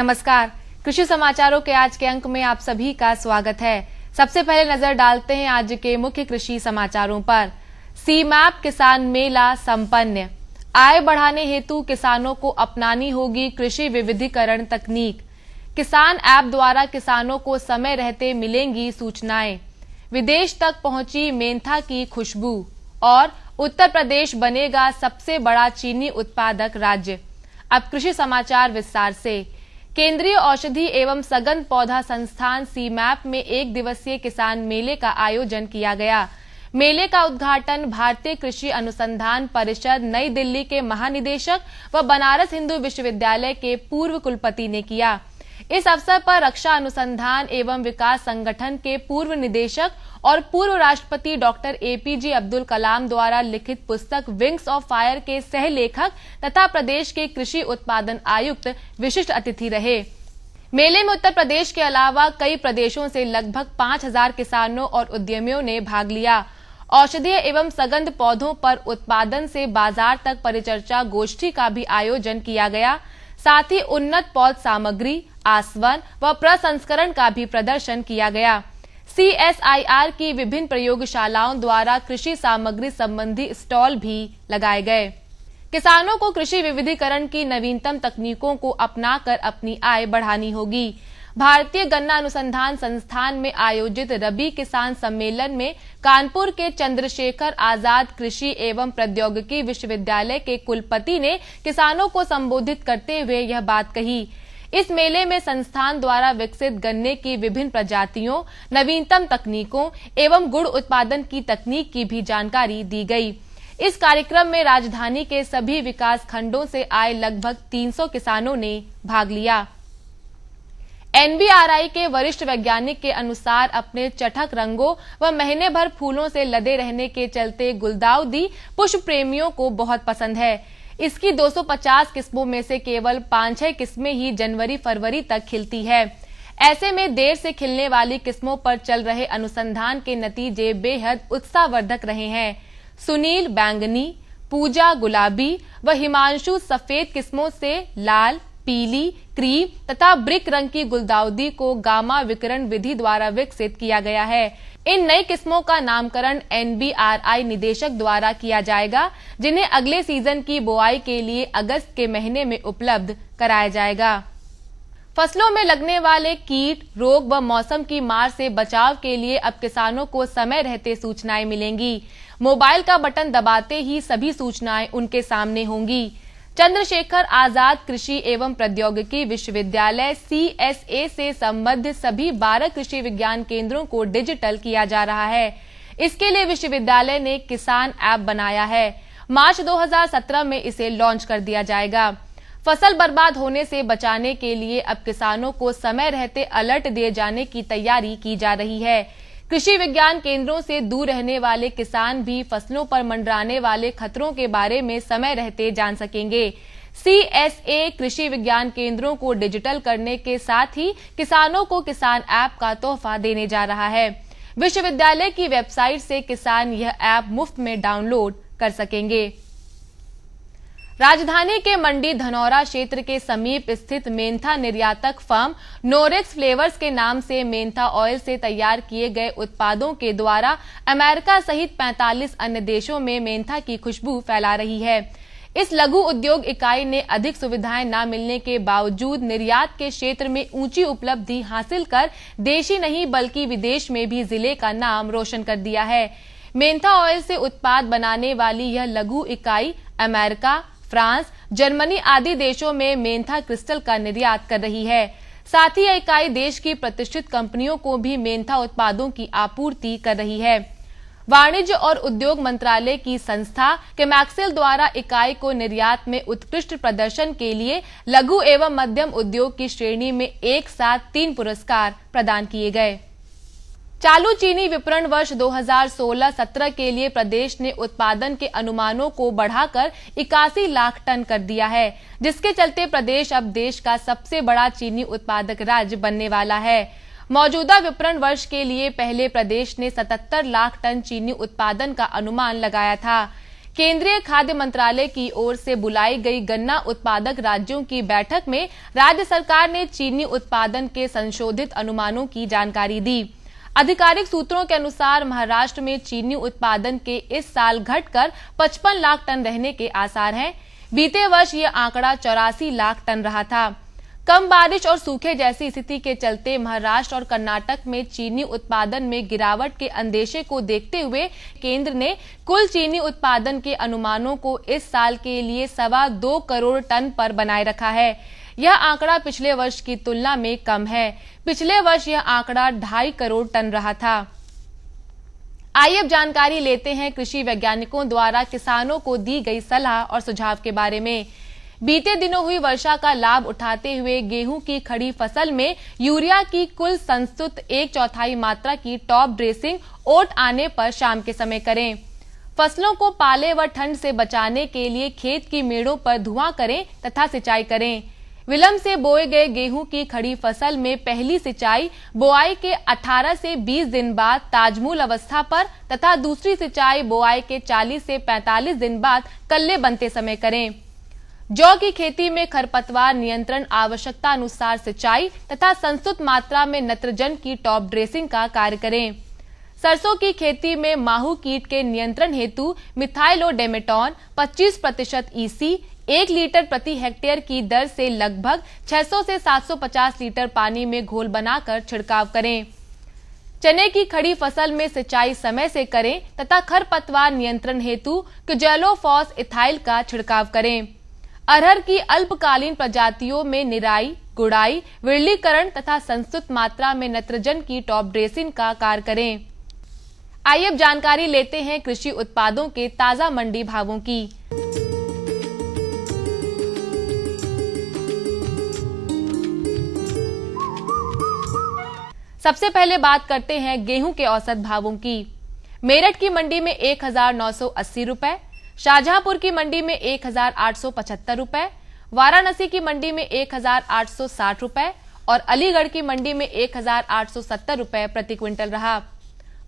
नमस्कार। कृषि समाचारों के आज के अंक में आप सभी का स्वागत है। सबसे पहले नजर डालते हैं आज के मुख्य कृषि समाचारों पर। सीमैप किसान मेला संपन्न। आय बढ़ाने हेतु किसानों को अपनानी होगी कृषि विविधीकरण तकनीक। किसान ऐप द्वारा किसानों को समय रहते मिलेंगी सूचनाएं। विदेश तक पहुंची मेंथा की खुशबू और उत्तर प्रदेश बनेगा सबसे बड़ा चीनी उत्पादक राज्य। अब कृषि समाचार विस्तार से। केंद्रीय औषधि एवं सघन पौधा संस्थान सीमैप में एक दिवसीय किसान मेले का आयोजन किया गया। मेले का उद्घाटन भारतीय कृषि अनुसंधान परिषद नई दिल्ली के महानिदेशक व बनारस हिंदू विश्वविद्यालय के पूर्व कुलपति ने किया। इस अवसर पर रक्षा अनुसंधान एवं विकास संगठन के पूर्व निदेशक और पूर्व राष्ट्रपति डॉक्टर एपीजे अब्दुल कलाम द्वारा लिखित पुस्तक विंग्स ऑफ फायर के सह लेखक तथा प्रदेश के कृषि उत्पादन आयुक्त विशिष्ट अतिथि रहे। मेले में उत्तर प्रदेश के अलावा कई प्रदेशों से लगभग 5000 किसानों और उद्यमियों ने भाग लिया। औषधीय एवं सगंध पौधों पर उत्पादन से बाजार तक परिचर्चा गोष्ठी का भी आयोजन किया गया। साथ ही उन्नत पौध सामग्री, आसवन व प्रसंस्करण का भी प्रदर्शन किया गया। सीएसआईआर की विभिन्न प्रयोगशालाओं द्वारा कृषि सामग्री संबंधी स्टॉल भी लगाए गए। किसानों को कृषि विविधीकरण की नवीनतम तकनीकों को अपनाकर अपनी आय बढ़ानी होगी। भारतीय गन्ना अनुसंधान संस्थान में आयोजित रबी किसान सम्मेलन में कानपुर के चंद्रशेखर आजाद कृषि एवं प्रौद्योगिकी विश्वविद्यालय के कुलपति ने किसानों को संबोधित करते हुए यह बात कही। इस मेले में संस्थान द्वारा विकसित गन्ने की विभिन्न प्रजातियों, नवीनतम तकनीकों एवं गुड़ उत्पादन की तकनीक की भी जानकारी दी गई। इस कार्यक्रम में राजधानी के सभी विकास खंडों से आए लगभग 300 किसानों ने भाग लिया। एनबीआरआई के वरिष्ठ वैज्ञानिक के अनुसार अपने चटक रंगों व महीने भर फूलों से लदे रहने के चलते गुलदाउदी पुष्प प्रेमियों को बहुत पसंद है। इसकी 250 किस्मों में से केवल 5-6 किस्में ही जनवरी-फरवरी तक खिलती है। ऐसे में देर से खिलने वाली किस्मों पर चल रहे अनुसंधान के नतीजे बेहद उत्साहवर्धक रहे हैं। सुनील बैंगनी, पूजा गुलाबी व हिमांशु सफेद किस्मों से लाल, पीली, क्रीम तथा ब्रिक रंग की गुलदाउदी को गामा विकिरण विधि द्वारा विकसित किया गया है। इन नई किस्मों का नामकरण एनबीआरआई निदेशक द्वारा किया जाएगा, जिन्हें अगले सीजन की बुआई के लिए अगस्त के महीने में उपलब्ध कराया जाएगा। फसलों में लगने वाले कीट, रोग व मौसम की मार से बचाव के लिए अब किसानों को समय रहते सूचनाएं मिलेंगी। मोबाइल का बटन दबाते ही सभी सूचनाएं उनके सामने होंगी। चंद्रशेखर आजाद कृषि एवं प्रौद्योगिकी विश्वविद्यालय सीएसए से संबद्ध सभी 12 कृषि विज्ञान केंद्रों को डिजिटल किया जा रहा है। इसके लिए विश्वविद्यालय ने किसान ऐप बनाया है। मार्च 2017 में इसे लॉन्च कर दिया जाएगा। फसल बर्बाद होने से बचाने के लिए अब किसानों को समय रहते अलर्ट दिए जाने की तैयारी की जा रही है। कृषि विज्ञान केंद्रों से दूर रहने वाले किसान भी फसलों पर मंडराने वाले खतरों के बारे में समय रहते जान सकेंगे। सीएसए कृषि विज्ञान केंद्रों को डिजिटल करने के साथ ही किसानों को किसान ऐप का तोहफा देने जा रहा है। विश्वविद्यालय की वेबसाइट से किसान यह ऐप मुफ्त में डाउनलोड कर सकेंगे। राजधानी के मंडी धनौरा क्षेत्र के समीप स्थित मेंथा निर्यातक फर्म नोरेक्स फ्लेवर्स के नाम से मेंथा ऑयल से तैयार किए गए उत्पादों के द्वारा अमेरिका सहित 45 अन्य देशों में मेंथा की खुशबू फैला रही है। इस लघु उद्योग इकाई ने अधिक सुविधाएं न मिलने के बावजूद निर्यात के क्षेत्र में ऊंची उपलब्धि हासिल कर देशी नहीं बल्कि विदेश में भी जिले का नाम रोशन कर दिया है। मेंथा ऑयल से उत्पाद बनाने वाली यह लघु इकाई अमेरिका, फ्रांस, जर्मनी आदि देशों में मेंथा क्रिस्टल का निर्यात कर रही है। साथ ही यह इकाई देश की प्रतिष्ठित कंपनियों को भी मेंथा उत्पादों की आपूर्ति कर रही है। वाणिज्य और उद्योग मंत्रालय की संस्था केमैक्सेल द्वारा इकाई को निर्यात में उत्कृष्ट प्रदर्शन के लिए लघु एवं मध्यम उद्योग की श्रेणी में एक साथ 3 पुरस्कार प्रदान किए गए। चालू चीनी विपणन वर्ष 2016-17 के लिए प्रदेश ने उत्पादन के अनुमानों को बढ़ाकर 81 लाख टन कर दिया है, जिसके चलते प्रदेश अब देश का सबसे बड़ा चीनी उत्पादक राज्य बनने वाला है। मौजूदा विपणन वर्ष के लिए पहले प्रदेश ने 77 लाख टन चीनी उत्पादन का अनुमान लगाया था। केंद्रीय खाद्य मंत्रालय की ओर से बुलाई गई गन्ना उत्पादक राज्यों की बैठक में राज्य सरकार ने चीनी उत्पादन के संशोधित अनुमानों की जानकारी दी। आधिकारिक सूत्रों के अनुसार महाराष्ट्र में चीनी उत्पादन के इस साल घटकर 55 लाख टन रहने के आसार हैं। बीते वर्ष ये आंकड़ा 84 लाख टन रहा था। कम बारिश और सूखे जैसी स्थिति के चलते महाराष्ट्र और कर्नाटक में चीनी उत्पादन में गिरावट के अंदेशे को देखते हुए केंद्र ने कुल चीनी उत्पादन के अनुमानों को इस साल के लिए 2.25 करोड़ टन पर बनाए रखा है। यह आंकड़ा पिछले वर्ष की तुलना में कम है। पिछले वर्ष यह आंकड़ा 2.5 करोड़ टन रहा था। आइए अब जानकारी लेते हैं कृषि वैज्ञानिकों द्वारा किसानों को दी गई सलाह और सुझाव के बारे में। बीते दिनों हुई वर्षा का लाभ उठाते हुए गेहूं की खड़ी फसल में यूरिया की कुल संस्तुत 1/4 मात्रा की टॉप ड्रेसिंग ओट आने पर शाम के समय करें। फसलों को पाले व ठंड से बचाने के लिए खेत की मेड़ों पर धुआं करें तथा सिंचाई करें। विलंब से बोए गए गेहूं की खड़ी फसल में पहली सिंचाई बोआई के 18 से 20 दिन बाद ताजमूल अवस्था पर तथा दूसरी सिंचाई बोआई के 40 से 45 दिन बाद कल्ले बनते समय करें। जौ की खेती में खरपतवार नियंत्रण आवश्यकता अनुसार सिंचाई तथा संस्तुत मात्रा में नत्रजन की टॉप ड्रेसिंग का कार्य करें। सरसों की खेती में माहू कीट के नियंत्रण हेतु मिथाइलोडेमेटॉन 25% EC 1 लीटर प्रति हेक्टेयर की दर से लगभग 600 से 750 लीटर पानी में घोल बनाकर छिड़काव करें। चने की खड़ी फसल में सिंचाई समय से करें तथा खरपतवार नियंत्रण हेतु क्विजेलोफॉस इथाइल का छिड़काव करें। अरहर की अल्पकालीन प्रजातियों में निराई, गुड़ाई, विरलीकरण तथा संस्तुत मात्रा में नत्रजन की टॉप ड्रेसिंग का कार्य करें। आइए अब जानकारी लेते हैं कृषि उत्पादों के ताजा मंडी भावों की। सबसे पहले बात करते हैं गेहूं के औसत भावों की। मेरठ की मंडी में 1980 रुपए, शाहजहांपुर की मंडी में 1875 रुपए, वाराणसी की मंडी में 1860 रुपए और अलीगढ़ की मंडी में 1870 रुपए प्रति क्विंटल रहा।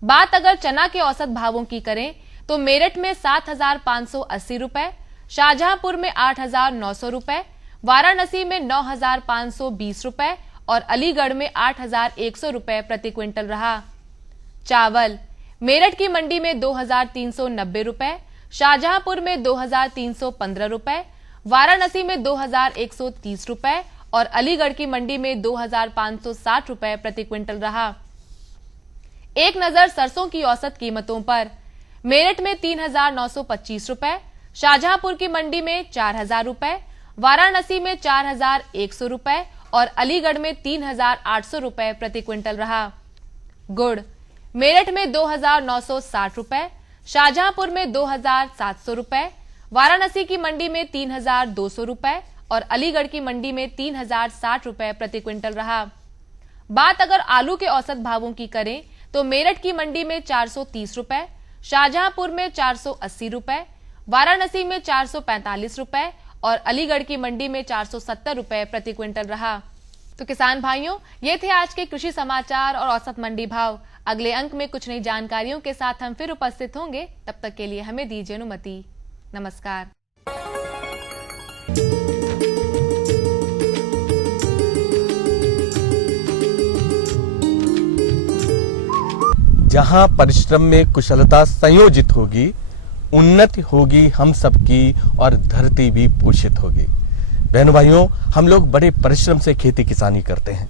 बात अगर चना के औसत भावों की करें तो मेरठ में 7580 रुपए, शाहजहांपुर में 8900 रुपए, वाराणसी में 9520 रुपए और अलीगढ़ में 8100 रुपए प्रति क्विंटल रहा। चावल मेरठ की मंडी में 2390 रुपए, शाहजहांपुर में 2315 रुपए, वाराणसी में 2130 रुपए और अलीगढ़ की मंडी में 2560 रुपए प्रति क्विंटल रहा। एक नजर सरसों की औसत कीमतों पर। मेरठ में 3925 रुपए, शाहजहांपुर की मंडी में 4000 रुपए, वाराणसी में 4100 रुपए और अलीगढ़ में 3800 रुपए प्रति क्विंटल रहा। गुड़ मेरठ में 2960 रुपए, शाहजहांपुर में 2700 रुपए, वाराणसी की मंडी में 3200 रुपए और अलीगढ़ की मंडी में 3060 रुपए प्रति क्विंटल रहा। बात अगर आलू के औसत भावों की करें तो मेरठ की मंडी में 430 रुपए, शाहजहांपुर में 480 रुपए, वाराणसी में 445 रुपए और अलीगढ़ की मंडी में 470 रुपए प्रति क्विंटल रहा। तो किसान भाइयों, ये थे आज के कृषि समाचार और औसत मंडी भाव। अगले अंक में कुछ नई जानकारियों के साथ हम फिर उपस्थित होंगे। तब तक के लिए हमें दीजिए अनुमति। नमस्कार। जहां परिश्रम में कुशलता संयोजित होगी, उन्नति होगी हम सबकी और धरती भी पोषित होगी। बहनों भाइयों, हम लोग बड़े परिश्रम से खेती किसानी करते हैं,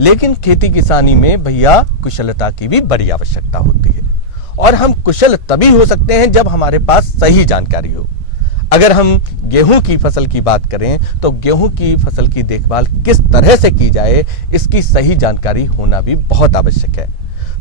लेकिन खेती किसानी में भैया कुशलता की भी बड़ी आवश्यकता होती है और हम कुशल तभी हो सकते हैं जब हमारे पास सही जानकारी हो। अगर हम गेहूं की फसल की बात करें तो गेहूं की फसल की देखभाल किस तरह से की जाए, इसकी सही जानकारी होना भी बहुत आवश्यक है।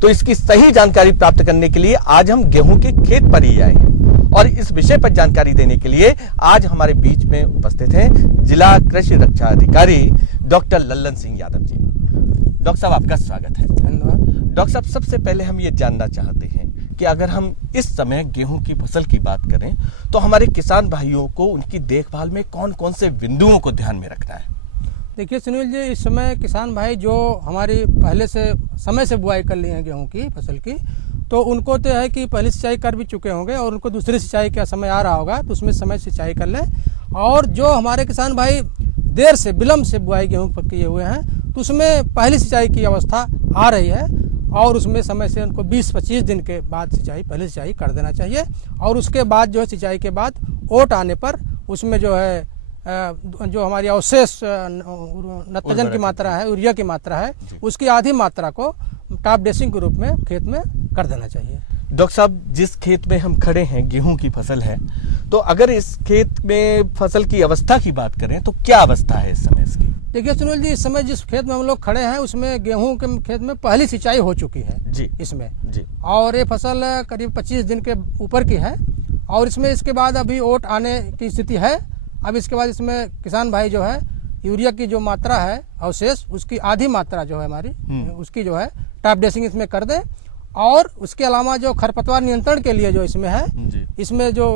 तो इसकी सही जानकारी प्राप्त करने के लिए आज हम गेहूं के खेत पर ही आए हैं और इस विषय पर जानकारी देने के लिए आज हमारे बीच में उपस्थित हैं जिला कृषि रक्षा अधिकारी डॉक्टर लल्लन सिंह यादव जी। डॉक्टर साहब, आपका स्वागत है। धन्यवाद। डॉक्टर साहब, सबसे पहले हम ये जानना चाहते हैं कि अगर हम इस समय गेहूं की फसल की बात करें तो हमारे किसान भाइयों को उनकी देखभाल में कौन कौन से बिंदुओं को ध्यान में रखना है? देखिए सुनील जी, इस समय किसान भाई जो हमारी पहले से समय से बुआई कर लिए हैं गेहूं की फसल की, तो उनको तो है कि पहली सिंचाई कर भी चुके होंगे और उनको दूसरी सिंचाई का समय आ रहा होगा, तो उसमें समय सिंचाई कर लें। और जो हमारे किसान भाई देर से विलम्ब से बुआई गेहूँ किए हुए हैं, तो उसमें पहली सिंचाई की अवस्था आ रही है और उसमें समय से उनको 20-25 दिन के बाद पहली सिंचाई कर देना चाहिए। और उसके बाद जो है सिंचाई के बाद ओट आने पर उसमें जो है जो हमारी अवशेष नत्रजन की मात्रा है, यूरिया की मात्रा है, उसकी आधी मात्रा को टॉप ड्रेसिंग के रूप में खेत में कर देना चाहिए। डॉक्टर साहब, जिस खेत में हम खड़े हैं गेहूं की फसल है, तो अगर इस खेत में फसल की अवस्था की बात करें तो क्या अवस्था है इस समय इसकी? देखिए सुनील जी, इस समय जिस खेत में हम लोग खड़े हैं उसमें गेहूं के खेत में पहली सिंचाई हो चुकी है जी इसमें जी। और ये फसल करीब 25 दिन के ऊपर की है और इसमें इसके बाद अभी ओट आने की स्थिति है। अब इसके बाद इसमें किसान भाई जो है यूरिया की जो मात्रा है अवशेष, उसकी आधी मात्रा जो है हमारी उसकी जो है टॉप ड्रेसिंग इसमें कर दे। और उसके अलावा जो खरपतवार नियंत्रण के लिए जो इसमें है, इसमें जो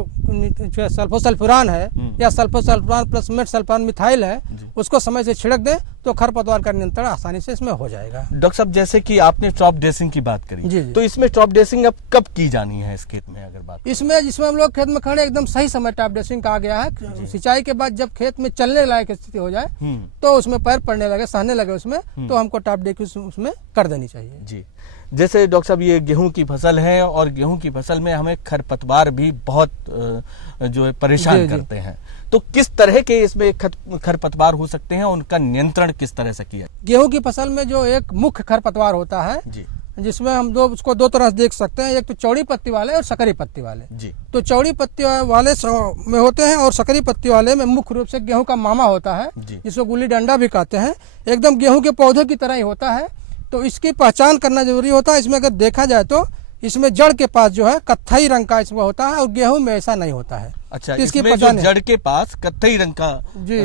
सल्फोसल्फुरान है या सल्फोसल्फुरान प्लस मेट सल्फान मिथाइल है, उसको समय से छिड़क दे तो खरपतवार का नियंत्रण आसानी से इसमें हो जाएगा। डॉक्टर साहब, जैसे कि आपने टॉप ड्रेसिंग की बात करी, जी। तो इसमें टॉप ड्रेसिंग अब कब की जानी है इस खेत में? अगर बात इसमें जिसमें हम लोग खेत में खड़े एकदम सही समय टॉप ड्रेसिंग का आ गया है। सिंचाई के बाद जब खेत में चलने लायक स्थिति हो जाए तो उसमें पैर पड़ने लगे, सहने लगे उसमें, तो हमको टॉप ड्रेसिंग उसमें कर देनी चाहिए। जी। जैसे डॉक्टर साहब, ये गेहूं की फसल है और गेहूं की फसल में हमें खरपतवार भी बहुत जो है परेशान करते हैं, तो किस तरह के इसमें खरपतवार हो सकते हैं, उनका नियंत्रण किस तरह से किया? गेहूं की फसल में जो एक मुख्य खरपतवार होता है जी, जिसमें हम उसको दो तरह से देख सकते हैं, एक तो चौड़ी पत्ती वाले और सकरी पत्ती वाले। जी। तो चौड़ी पत्ती वाले में होते हैं और सकरी पत्ती वाले में मुख्य रूप से गेहूं का मामा होता है, जिसको गुल्ली डंडा भी कहते हैं, एकदम गेहूं के पौधे की तरह ही होता है। तो इसकी पहचान करना जरूरी होता है। इसमें अगर देखा जाए तो इसमें जड़ के पास जो है कत्थई रंग का इसमें होता है और गेहूं में ऐसा नहीं होता है। अच्छा, तो इसकी इसमें जो जड़ के पास कत्थई रंग का जी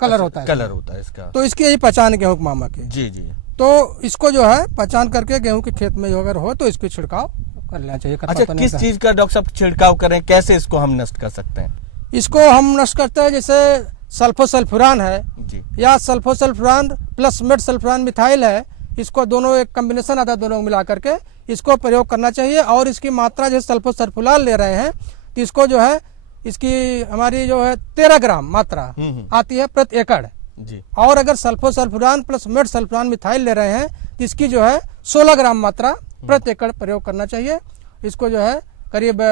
कलर होता है, कलर होता है इसका, तो इसकी यही पहचान है गेहूं के मामा की। जी जी। तो इसको जो है पहचान करके गेहूं के खेत में जो अगर हो तो इसकी छिड़काव कर लेना चाहिए। अच्छा, किस चीज का डॉक्टर साहब छिड़काव करें, कैसे इसको हम नष्ट कर सकते हैं? इसको हम नष्ट करते हैं जैसे सल्फोसल्फुरान है जी, या सल्फोसल्फुरान प्लस मेट सल्फुरान मिथाइल है, इसको दोनों एक कॉम्बिनेशन आता है, दोनों मिला करके इसको प्रयोग करना चाहिए। और इसकी मात्रा जो सल्फोसल्फुरान ले रहे हैं तो इसको जो है इसकी हमारी जो है 13 ग्राम मात्रा आती है प्रति एकड़ जी। और अगर सल्फोसल्फुरान प्लस मेट सल्फुरान मिथाइल ले रहे हैं तो इसकी जो है 16 ग्राम मात्रा प्रति एकड़ प्रयोग करना चाहिए। इसको जो है करीब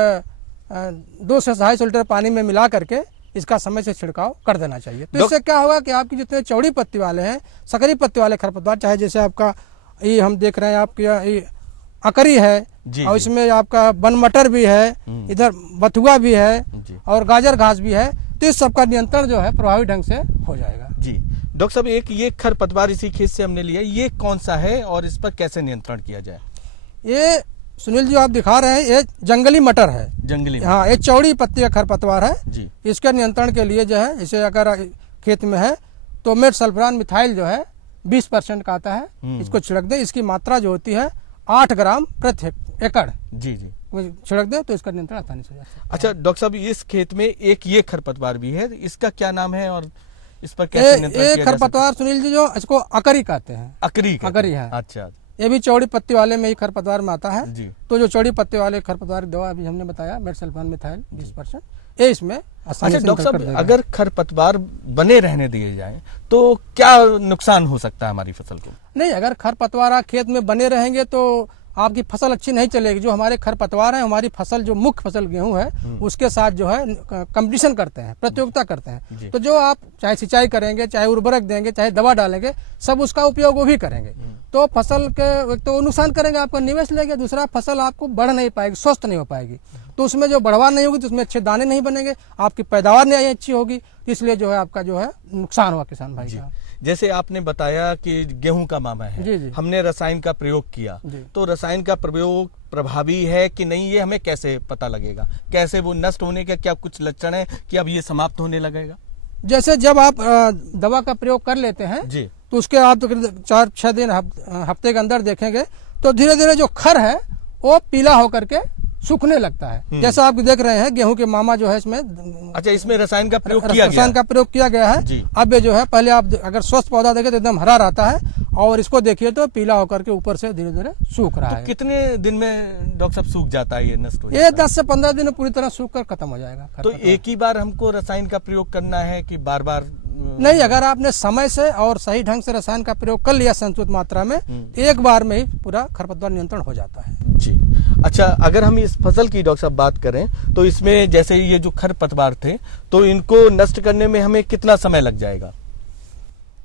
2 से 250 लीटर पानी में मिला करके इसका समय से छिड़काव कर देना चाहिए। तो इससे क्या होगा कि आपकी जितने चौड़ी पत्ती वाले हैं, सकरी पत्ती वाले खरपतवार, चाहे जैसे आपका ये हम देख रहे हैं आपकी ये अकरी है और इसमें आपका वन मटर भी है, इधर बथुआ भी है और गाजर घास भी है, तो इस सब का नियंत्रण जो है प्रभावी ढंग से हो जाएगा। जी। डॉक्टर साहब, एक ये खरपतवार इसी खेत से हमने लिया, ये कौन सा है और इस पर कैसे नियंत्रण किया जाए? ये सुनील जी आप दिखा रहे हैं, ये जंगली मटर है। जंगली मटर। हाँ, ये चौड़ी पत्ती का खरपतवार है जी। इसके नियंत्रण के लिए जो है, जैसे अगर खेत में है तो मेट सल्फुरान मिथाइल जो है 20% का आता है, इसको छिड़क दे। इसकी मात्रा जो होती है 8 ग्राम प्रति एकड़ जी जी छिड़क दे तो इसका नियंत्रण आसानी से हो जाता है। अच्छा डॉक्टर साहब, इस खेत में एक ये खरपतवार भी है, इसका क्या नाम है और इस पर कैसे नियंत्रण किया जा सकता है? खरपतवार सुनील जी जो इसको अकरी कहते हैं। अकरी है। अच्छा, ये भी चौड़ी पत्ती वाले में ही खरपतवार में आता है जी। तो जो चौड़ी पत्ती वाले खरपतवार की दवा अभी हमने बताया मेट सल्फान मिथाइल 20%, ये इसमें आसानी से डॉक्टर साहब, अगर खरपतवार बने रहने दिए जाएं तो क्या नुकसान हो सकता है हमारी फसल को? नहीं, अगर खरपतवार खेत में बने रहेंगे तो आपकी फसल अच्छी नहीं चलेगी। जो हमारे खरपतवार है, हमारी फसल जो मुख्य फसल गेहूं है उसके साथ जो है कंपटीशन करते हैं, प्रतियोगिता करते हैं। तो जो आप चाहे सिंचाई करेंगे, चाहे उर्वरक देंगे, चाहे दवा डालेंगे, सब उसका उपयोग वो भी करेंगे। तो फसल के तो नुकसान करेंगे, आपका निवेश लेंगे, दूसरा फसल आपको बढ़ नहीं पाएगी, स्वस्थ नहीं हो पाएगी। तो उसमें जो बढ़वार नहीं होगी तो उसमें अच्छे दाने नहीं बनेंगे, आपकी पैदावार नहीं अच्छी होगी, इसलिए जो है आपका जो है नुकसान हुआ किसान भाई का। जैसे आपने बताया कि गेहूं का मामा है, जी। हमने रसायन का प्रयोग किया, तो रसायन का प्रयोग प्रभावी है कि नहीं, ये हमें कैसे पता लगेगा? कैसे वो नष्ट होने के क्या कुछ लक्षण है कि अब ये समाप्त होने लगेगा? जैसे जब आप दवा का प्रयोग कर लेते हैं जी, तो उसके आप 4-6 दिन हफ्ते के अंदर देखेंगे तो धीरे धीरे जो खर है वो पीला होकर के सूखने लगता है। जैसा आप देख रहे हैं गेहूं के मामा जो है इसमें, अच्छा, इसमें रसायन का प्रयोग किया गया, रसायन का प्रयोग किया गया है। अब ये जो है, पहले आप अगर स्वस्थ पौधा देखें तो एकदम हरा रहता है, और इसको देखिए तो पीला होकर के ऊपर से धीरे धीरे सूख रहा है। कितने दिन में डॉक्टर साहब सूख जाता है, ये नष्ट हो जाता ये 10 से 15 दिन में पूरी तरह सूख कर खत्म हो जाएगा। है? तो एक ही बार हमको रसायन का प्रयोग करना है कि बार बार? नहीं, अगर आपने समय से और सही ढंग से रसायन का प्रयोग कर लिया संतुलित मात्रा में, एक बार में ही पूरा खरपतवार नियंत्रण हो जाता है। जी। अच्छा, अगर हम इस फसल की डॉक्टर साहब बात करें तो इसमें जैसे ये जो खरपतवार थे, तो इनको नष्ट करने में हमें कितना समय लग जाएगा?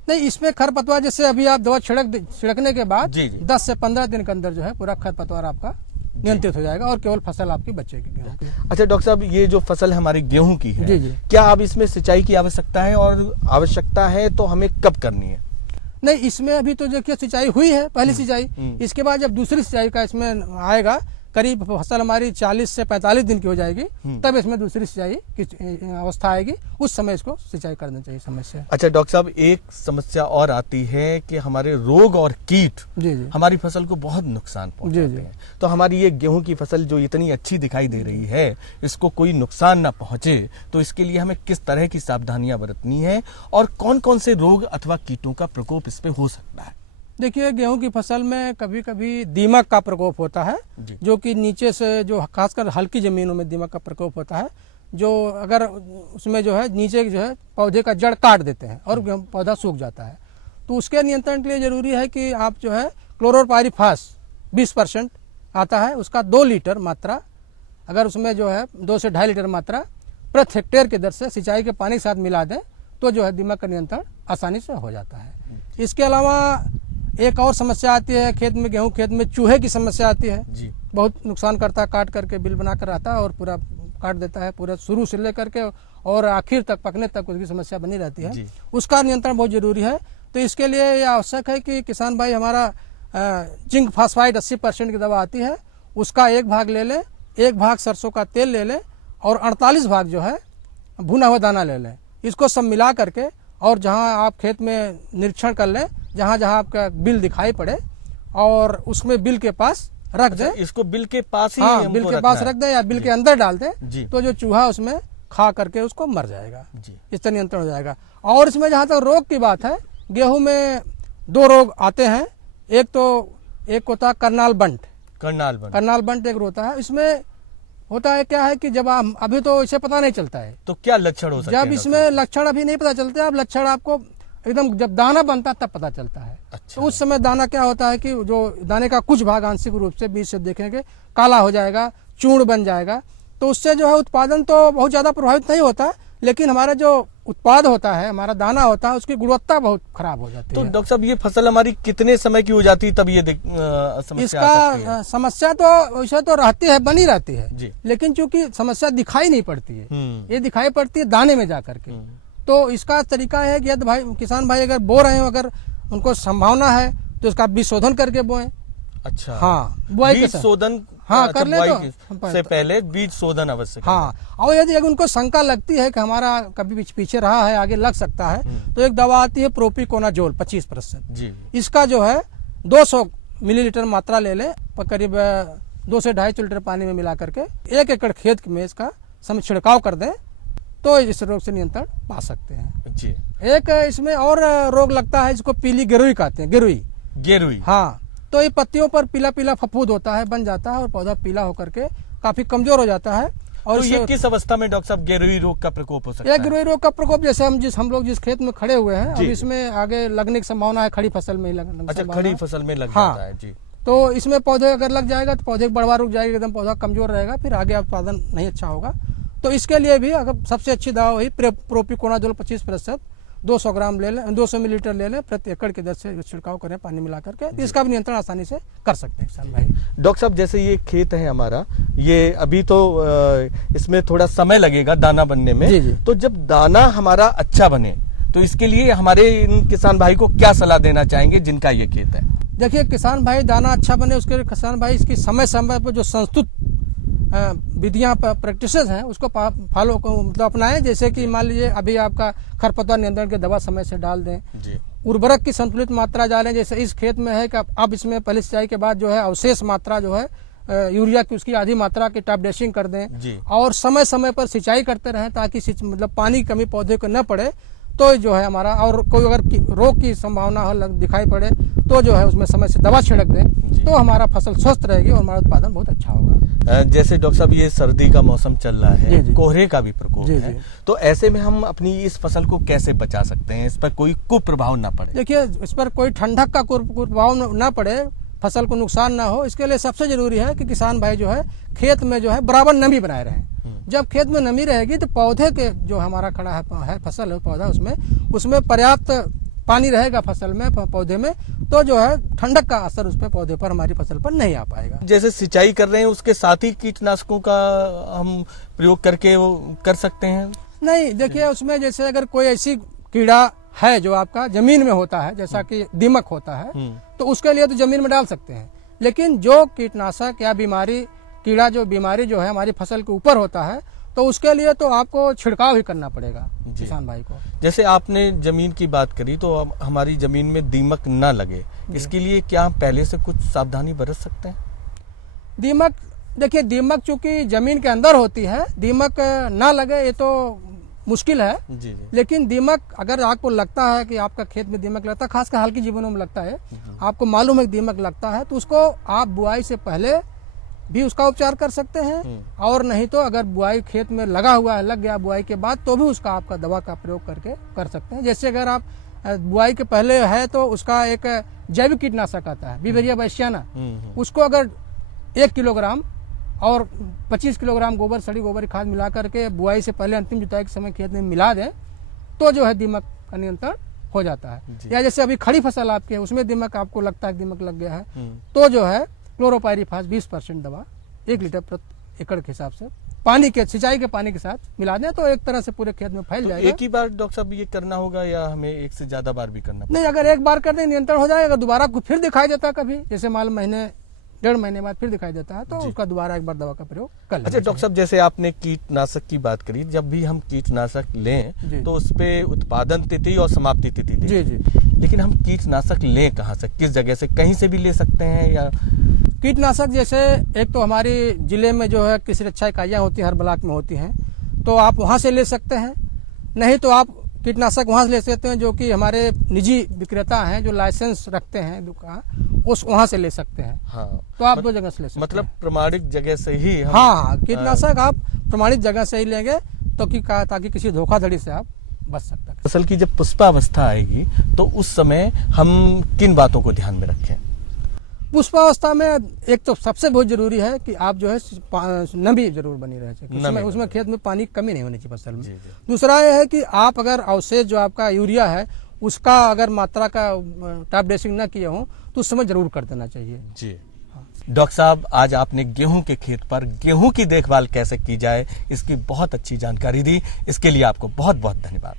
नहीं, इसमें खरपतवार जैसे अभी आप दवा छिड़कने के बाद जी। 10 से 15 दिन के अंदर जो है पूरा खरपतवार आपका नियंत्रित हो जाएगा और केवल फसल आपकी बचेगी गेहूं की। अच्छा डॉक्टर साहब, ये जो फसल हमारी गेहूं की है, जी। क्या अब इसमें सिंचाई की आवश्यकता है, और आवश्यकता है तो हमें कब करनी है? नहीं, इसमें अभी तो देखिए सिंचाई हुई है, पहली सिंचाई। इसके बाद जब दूसरी सिंचाई का इसमें आएगा, करीब फसल हमारी 40 से 45 दिन की हो जाएगी, तब इसमें दूसरी सिंचाई की अवस्था आएगी, उस समय इसको सिंचाई करना चाहिए समय से। अच्छा डॉक्टर साहब, एक समस्या और आती है कि हमारे रोग और कीट जी। हमारी फसल को बहुत नुकसान पहुंचाते हैं। तो हमारी ये गेहूं की फसल जो इतनी अच्छी दिखाई दे रही है, इसको कोई नुकसान ना पहुंचे, तो इसके लिए हमें किस तरह की सावधानियां बरतनी है, और कौन कौन से रोग अथवा कीटों का प्रकोप इस पे हो सकता है? देखिए, गेहूं की फसल में कभी कभी दीमक का प्रकोप होता है, जो कि नीचे से, जो खासकर हल्की जमीनों में दीमक का प्रकोप होता है, जो अगर उसमें जो है नीचे जो है पौधे का जड़ काट देते हैं और पौधा सूख जाता है। तो उसके नियंत्रण के लिए जरूरी है कि आप जो है क्लोरोपाइरीफास 20% आता है, उसका 2 लीटर मात्रा, अगर उसमें जो है 2 से 2.5 लीटर मात्रा प्रति हेक्टेयर की दर से सिंचाई के पानी के साथ मिला दें, तो जो है दीमक का नियंत्रण आसानी से हो जाता है। इसके अलावा एक और समस्या आती है खेत में, गेहूं खेत में चूहे की समस्या आती है जी। बहुत नुकसान करता है, काट करके बिल बना कर आता है और पूरा काट देता है, पूरा शुरू से लेकर के और आखिर तक पकने तक उसकी समस्या बनी रहती है। उसका नियंत्रण बहुत जरूरी है। तो इसके लिए ये आवश्यक है कि किसान भाई हमारा जिंक फास्फाइड 80% की दवा आती है, उसका 1 भाग ले लें, 1 भाग सरसों का तेल ले लें, और 48 भाग जो है भुना हुआ दाना ले लें। इसको सब मिला करके, और जहां आप खेत में निरीक्षण कर लें, जहां जहां आपका बिल दिखाई पड़े, और उसमें बिल के पास रख दें। इसको बिल के पास ही? हाँ, बिल के पास रख दें या बिल के अंदर डाल दें, तो जो चूहा उसमें खा करके उसको मर जाएगा। इस तरह नियंत्रण हो जाएगा। और इसमें जहां तक रोग की बात है, गेहूं में 2 रोग आते हैं। एक होता है करनाल बंट एक होता है। इसमें होता है क्या है कि जब आप, अभी तो इसे पता नहीं चलता है, तो क्या लक्षण हो सकते हैं? जब इसमें लक्षण अभी नहीं पता चलते, अब लक्षण आपको एकदम जब दाना बनता तब पता चलता है। अच्छा। तो उस समय दाना क्या होता है कि जो दाने का कुछ भाग आंशिक रूप से बीज से देखेंगे काला हो जाएगा, चूर्ण बन जाएगा। तो उससे जो है उत्पादन तो बहुत ज्यादा प्रभावित नहीं होता, लेकिन हमारा जो उत्पाद होता है, हमारा दाना होता है, उसकी गुणवत्ता बहुत खराब हो जाती है। तो डॉक्टर साहब, ये फसल हमारी कितने समय की हो जाती है तब ये समस्या इसका समस्या तो वैसे तो रहती है, बनी रहती है, लेकिन चूंकि समस्या दिखाई नहीं पड़ती है, ये दिखाई पड़ती है दाने में जा करके। तो इसका तरीका है कि यदि भाई किसान भाई अगर बो रहे हो, अगर उनको संभावना है तो इसका बीज शोधन करके बोएं। अच्छा। हाँ, बुआई बीज शोधन कर ले तो से पहले बीज शोधन अवश्य। हाँ, और यदि उनको शंका लगती है कि हमारा कभी पीछे रहा है, आगे लग सकता है, तो एक दवा आती है प्रोपिकोनाजोल 25% जी। इसका जो है 200 मिलीलीटर मात्रा ले लें, करीब 2 से 2.5 लीटर पानी में मिला करके 1 एकड़ खेत में इसका छिड़काव कर दें, तो इस रोग से नियंत्रण पा सकते हैं जी। एक इसमें और रोग लगता है, जिसको पीली गेरुई कहते हैं। गेरुई हाँ, तो ये पत्तियों पर पीला पीला फफूंद होता है, बन जाता है, और पौधा पीला होकर के काफी कमजोर हो जाता है। और तो ये किस अवस्था में डॉक्टर साहब गेरुई रोग का प्रकोप हो सकता है? गेरुई रोग का प्रकोप जैसे हम लोग जिस खेत में खड़े हुए हैं, अब इसमें आगे लगने की संभावना है, खड़ी फसल में लगने। अच्छा, खड़ी फसल में लग जाता है जी। तो इसमें पौधे अगर लग जाएगा तो पौधे की बढ़वा रुक जाएगी, एकदम पौधा कमजोर रहेगा, फिर आगे उत्पादन नहीं अच्छा होगा। तो इसके लिए भी अगर सबसे अच्छी दवा वही प्रोपिकोनाजोल 25% 200 ग्राम ले लें, 200 मिलीलीटर ले लें, प्रति एकड़ की दर से छिड़काव करें पानी मिला करके, तो इसका भी नियंत्रण आसानी से कर सकते हैं किसान भाई। डॉक्टर साहब, जैसे ये खेत है हमारा, ये अभी तो इसमें थोड़ा समय लगेगा दाना बनने में। जी। तो जब दाना हमारा अच्छा बने, तो इसके लिए हमारे इन किसान भाई को क्या सलाह देना चाहेंगे जिनका ये खेत है? देखिए, किसान भाई दाना अच्छा बने उसके लिए किसान भाई इसकी समय समय पर जो संस्तुत विधियां प्रैक्टिसेस हैं उसको फॉलो मतलब अपनाएं। जैसे कि मान लीजिए अभी आपका खरपतवार नियंत्रण की दवा समय से डाल दें, उर्वरक की संतुलित मात्रा डालें। जैसे इस खेत में है कि अब इसमें पहली सिंचाई के बाद जो है अवशेष मात्रा जो है यूरिया की उसकी आधी मात्रा की टॉप ड्रेसिंग कर दें जी। और समय समय पर सिंचाई करते रहें ताकि मतलब पानी की कमी पौधे को न पड़े, तो जो है हमारा, और कोई अगर रोग की संभावना हो दिखाई पड़े तो जो है उसमें समय से दवा छिड़क दें, तो हमारा फसल स्वस्थ रहेगी और हमारा उत्पादन बहुत अच्छा होगा। जैसे डॉक्टर साहब ये सर्दी का मौसम चल रहा जी, है, जी। कोहरे का भी प्रकोप जी, है, जी। तो ऐसे में हम अपनी इस फसल को कैसे बचा सकते हैं, इस पर कोई कुप्रभाव ना पड़े? देखिए, इस पर कोई ठंडक का कुप्रभाव न पड़े, फसल को नुकसान ना हो, इसके लिए सबसे जरूरी है कि किसान भाई जो है खेत में जो है बराबर नमी बनाए रहें। जब खेत में नमी रहेगी तो पौधे के जो हमारा खड़ा है फसल है पौधा, उसमें पर्याप्त पानी रहेगा फसल में, पौधे में, तो जो है ठंडक का असर उस पे पौधे पर, हमारी फसल पर नहीं आ पाएगा। जैसे सिंचाई कर रहे हैं उसके साथ ही कीटनाशकों का हम प्रयोग करके वो कर सकते हैं? नहीं, देखिए उसमें जैसे अगर कोई ऐसी कीड़ा है जो आपका जमीन में होता है, जैसा कि दीमक होता है, तो उसके लिए तो जमीन में डाल सकते हैं, लेकिन जो कीटनाशक या बीमारी जो है हमारी फसल के ऊपर होता है, तो उसके लिए तो आपको छिड़काव ही करना पड़ेगा किसान भाई को। जैसे आपने जमीन की बात करी, तो अब हमारी जमीन में दीमक ना लगे, इसके लिए क्या हम पहले से कुछ सावधानी बरत सकते हैं? देखिए दीमक चूंकि जमीन के अंदर होती है, दीमक ना लगे ये तो मुश्किल है। जी। लेकिन दीमक अगर आपको लगता है कि आपका खेत में दीमक लगता है, खासकर हल्की जीवनों में लगता है, आपको मालूम है कि दीमक लगता है, तो उसको आप बुआई से पहले भी उसका उपचार कर सकते हैं, और नहीं तो अगर बुआई खेत में लगा हुआ है, लग गया बुआई के बाद, तो भी उसका आपका दवा का प्रयोग करके कर सकते हैं। जैसे अगर आप बुआई के पहले है तो उसका एक जैविक कीटनाशक आता है, बिवेरिया बैसियाना, उसको अगर 1 किलोग्राम और 25 किलोग्राम सड़ी गोबर खाद मिला करके बुआई से पहले अंतिम जुताई के समय खेत में मिला दें, तो जो है दीमक का नियंत्रण हो जाता है। या जैसे अभी खड़ी फसल आपकी है, उसमें दीमक आपको लगता है दीमक लग गया है, तो जो है क्लोरोपाइरीफास 20% दवा 1 लीटर प्रति एकड़ के हिसाब से सिंचाई के पानी के साथ मिला दें, तो एक तरह से पूरे खेत में फैल तो जाएगा। एक ही बार डॉक्टर साहब ये करना होगा या हमें एक से ज्यादा बार भी करना पड़ेगा? नहीं, अगर एक बार कर दें नियंत्रण हो जाएगा, दोबारा फिर दिखाई देता है कभी, जैसे मान महीने 1.5 महीने बाद फिर दिखाई देता है, तो उसका दोबारा एक बार दवा का प्रयोग कर लेना। अच्छा डॉक्टर साहब, जैसे आपने कीटनाशक की बात करी, जब भी हम कीटनाशक लें तो उस पे उत्पादन तिथि और समाप्ति तिथि दें। जी। लेकिन हम कीटनाशक लें कहाँ से, किस जगह से? कहीं से भी ले सकते हैं या? कीटनाशक जैसे एक तो हमारे जिले में जो है कृषि रक्षा इकाइयाँ होती हैं, हर ब्लॉक में होती हैं, तो आप वहाँ से ले सकते हैं। नहीं तो आप कीटनाशक वहाँ से ले सकते हैं जो कि हमारे निजी विक्रेता हैं जो लाइसेंस रखते हैं दुकान, वहाँ से ले सकते हैं। हाँ, तो आप 2 जगह से ले सकते मतलब हैं। प्रमाणिक जगह से ही हम, हाँ, कीटनाशक आप प्रमाणित जगह से ही लेंगे, तो ताकि किसी धोखाधड़ी से आप बच सकते हैं। फसल की जब पुष्पावस्था आएगी तो उस समय हम किन बातों को ध्यान में रखें? पुष्पावस्था में एक तो सबसे बहुत जरूरी है कि आप जो है नमी जरूर बनी रहे चाहिए, उसमें खेत में पानी की कमी नहीं होनी चाहिए फसल में। दूसरा ये है कि आप अगर अवशेष जो आपका यूरिया है उसका अगर मात्रा का टॉप ड्रेसिंग न किए हो तो उस समय जरूर कर देना चाहिए। जी। डॉक्टर साहब, आज आपने गेहूं के खेत पर गेहूं की देखभाल कैसे की जाए इसकी बहुत अच्छी जानकारी दी, इसके लिए आपको बहुत बहुत धन्यवाद।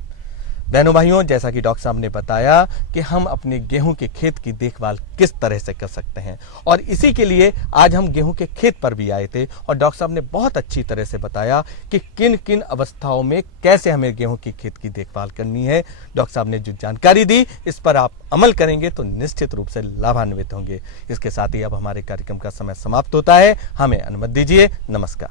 बहनों भाइयों, जैसा कि डॉक्टर साहब ने बताया कि हम अपने गेहूं के खेत की देखभाल किस तरह से कर सकते हैं, और इसी के लिए आज हम गेहूं के खेत पर भी आए थे और डॉक्टर साहब ने बहुत अच्छी तरह से बताया कि किन किन अवस्थाओं में कैसे हमें गेहूं की खेत की देखभाल करनी है। डॉक्टर साहब ने जो जानकारी दी, इस पर आप अमल करेंगे तो निश्चित रूप से लाभान्वित होंगे। इसके साथ ही अब हमारे कार्यक्रम का समय समाप्त होता है, हमें अनुमति दीजिए। नमस्कार।